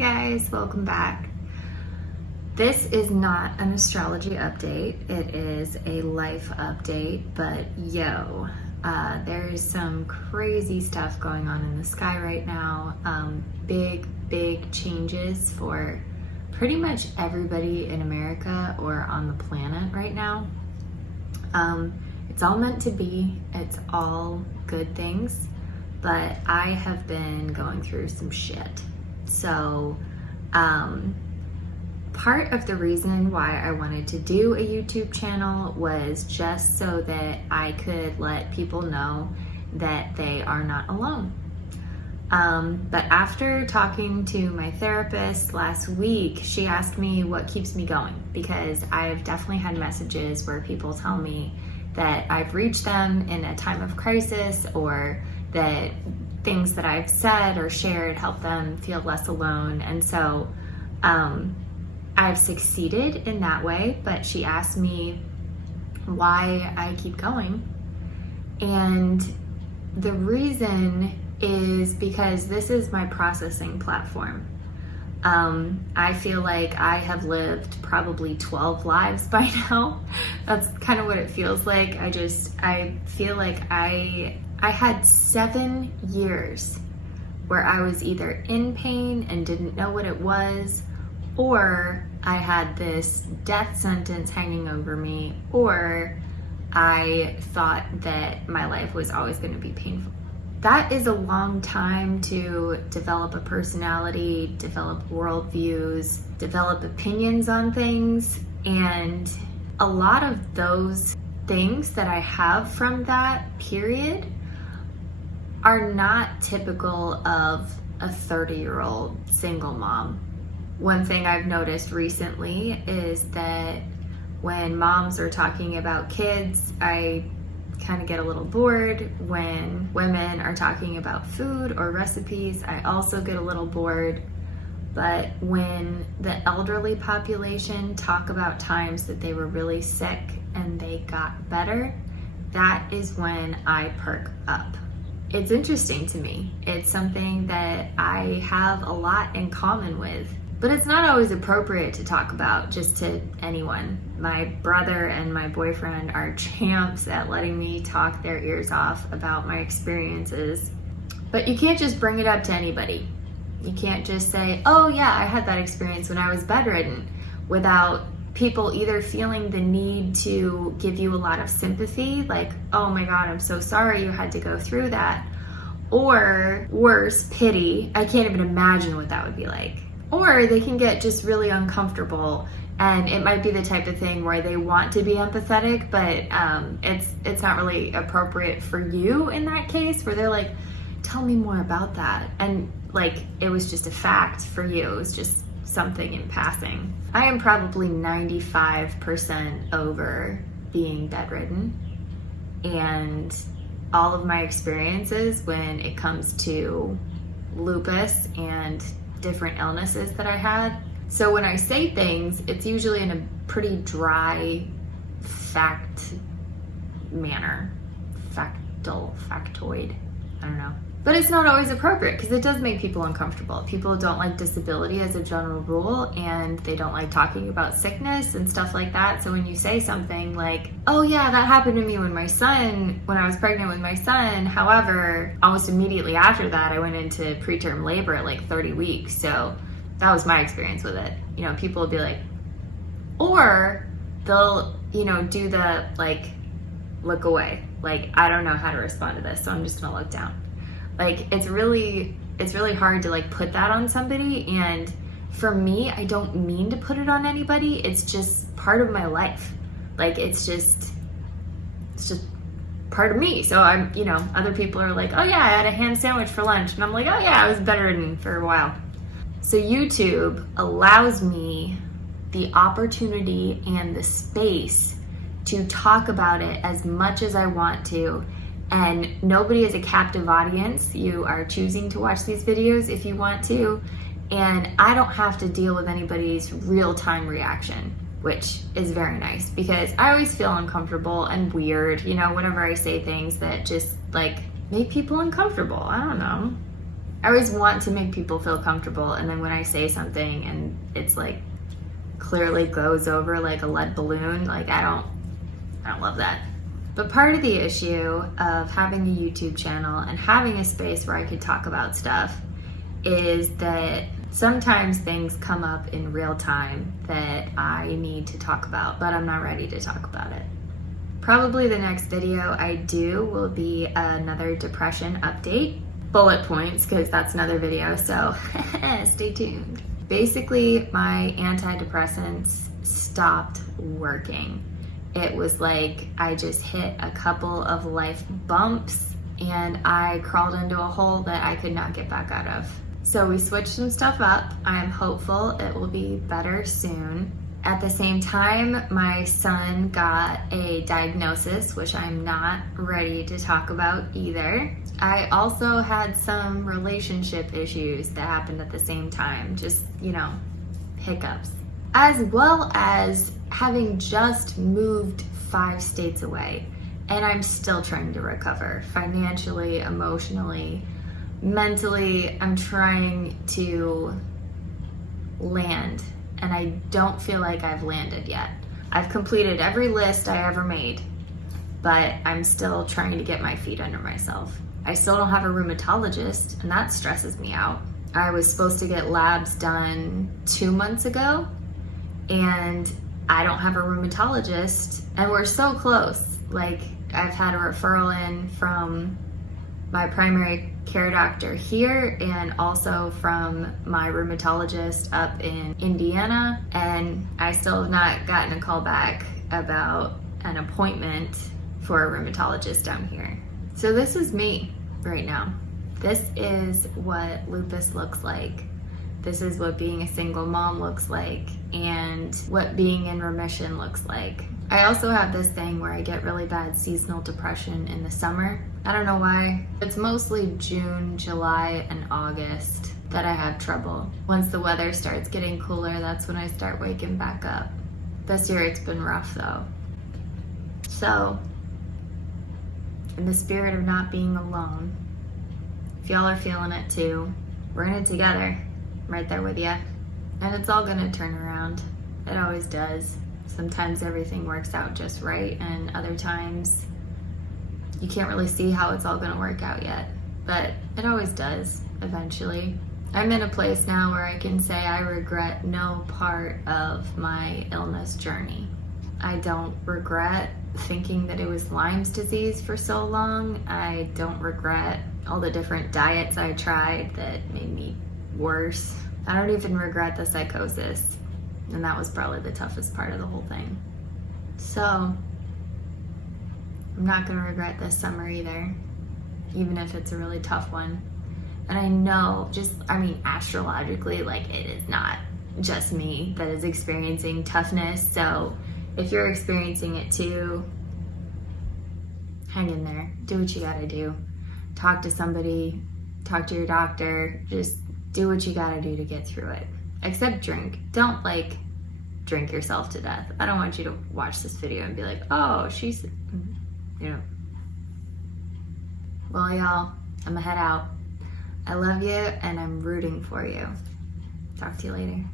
guys, welcome back. This is not an astrology update, it is a life update, but there is some crazy stuff going on in the sky right now. Big changes for pretty much everybody in America or on the planet right now. It's all meant to be, it's all good things, but I have been going through some shit. So, part of the reason why I wanted to do a YouTube channel was just so that I could let people know that they are not alone. But after talking to my therapist last week, she asked me what keeps me going, because I've definitely had messages where people tell me that I've reached them in a time of crisis, or that things that I've said or shared help them feel less alone. And so I've succeeded in that way, but she asked me why I keep going. And the reason is because this is my processing platform. I feel like I have lived probably 12 lives by now. That's kind of what it feels like. I feel like I had 7 years where I was either in pain and didn't know what it was, or I had this death sentence hanging over me, or I thought that my life was always going to be painful. That is a long time to develop a personality, develop worldviews, develop opinions on things, and a lot of those things that I have from that period are not typical of a 30-year-old single mom. One thing I've noticed recently is that when moms are talking about kids, I kind of get a little bored. When women are talking about food or recipes, I also get a little bored. But when the elderly population talk about times that they were really sick and they got better, that is when I perk up. It's interesting to me. It's something that I have a lot in common with, but it's not always appropriate to talk about just to anyone. My brother and my boyfriend are champs at letting me talk their ears off about my experiences. But you can't just bring it up to anybody. You can't just say, oh yeah, I had that experience when I was bedridden, without people either feeling the need to give you a lot of sympathy, like, oh my God, I'm so sorry you had to go through that. Or worse, pity. I can't even imagine what that would be like. Or they can get just really uncomfortable, and it might be the type of thing where they want to be empathetic, but it's not really appropriate for you in that case, where they're like, tell me more about that. And like, it was just a fact for you. It was just something in passing. I am probably 95% over being bedridden, and all of my experiences when it comes to lupus and different illnesses that I had. So when I say things, it's usually in a pretty dry fact manner. Factoid. I don't know. But it's not always appropriate, because it does make people uncomfortable. People don't like disability as a general rule, and they don't like talking about sickness and stuff like that. So when you say something like, oh yeah, that happened to me when I was pregnant with my son. However, almost immediately after that, I went into preterm labor at like 30 weeks. So that was my experience with it. You know, people will be like, or they'll, do the like, look away. Like, I don't know how to respond to this, so I'm just gonna look down. Like, it's really hard to like put that on somebody. And for me, I don't mean to put it on anybody. It's just part of my life. Like, it's just part of me. So I'm, other people are like, oh yeah, I had a ham sandwich for lunch. And I'm like, oh yeah, I was bedridden for a while. So YouTube allows me the opportunity and the space to talk about it as much as I want to. And nobody is a captive audience. You are choosing to watch these videos if you want to. And I don't have to deal with anybody's real-time reaction, which is very nice, because I always feel uncomfortable and weird, whenever I say things that just like make people uncomfortable. I don't know. I always want to make people feel comfortable, and then when I say something and it's like clearly goes over like a lead balloon, like I don't love that. But part of the issue of having a YouTube channel and having a space where I could talk about stuff is that sometimes things come up in real time that I need to talk about, but I'm not ready to talk about it. Probably the next video I do will be another depression update, bullet points, because that's another video, so stay tuned. Basically, my antidepressants stopped working. It was like I just hit a couple of life bumps and I crawled into a hole that I could not get back out of. So we switched some stuff up. I'm hopeful it will be better soon. At the same time, my son got a diagnosis, which I'm not ready to talk about either. I also had some relationship issues that happened at the same time, just, hiccups. As well as having just moved 5 states away, and I'm still trying to recover financially, emotionally, mentally. I'm trying to land, and I don't feel like I've landed yet. I've completed every list I ever made, but I'm still trying to get my feet under myself. I still don't have a rheumatologist, and that stresses me out. I was supposed to get labs done 2 months ago, and I don't have a rheumatologist, and we're so close. Like, I've had a referral in from my primary care doctor here and also from my rheumatologist up in Indiana, and I still have not gotten a call back about an appointment for a rheumatologist down here. So this is me right now. This is what lupus looks like. This is what being a single mom looks like, and what being in remission looks like. I also have this thing where I get really bad seasonal depression in the summer. I don't know why. It's mostly June, July, and August that I have trouble. Once the weather starts getting cooler, that's when I start waking back up. This year it's been rough though. So, in the spirit of not being alone, if y'all are feeling it too, we're in it together. I'm right there with you. And it's all gonna turn around. It always does. Sometimes everything works out just right, and other times you can't really see how it's all gonna work out yet. But it always does, eventually. I'm in a place now where I can say I regret no part of my illness journey. I don't regret thinking that it was Lyme's disease for so long. I don't regret all the different diets I tried that made me worse. I don't even regret the psychosis, and that was probably the toughest part of the whole thing. So I'm not gonna regret this summer either, even if it's a really tough one. And I know, astrologically, like, it is not just me that is experiencing toughness. So if you're experiencing it too, hang in there, do what you gotta do. Talk to somebody, talk to your doctor, just do what you gotta do to get through it. Except drink. Don't drink yourself to death. I don't want you to watch this video and be like, oh, she's, Well, y'all, I'm gonna head out. I love you and I'm rooting for you. Talk to you later.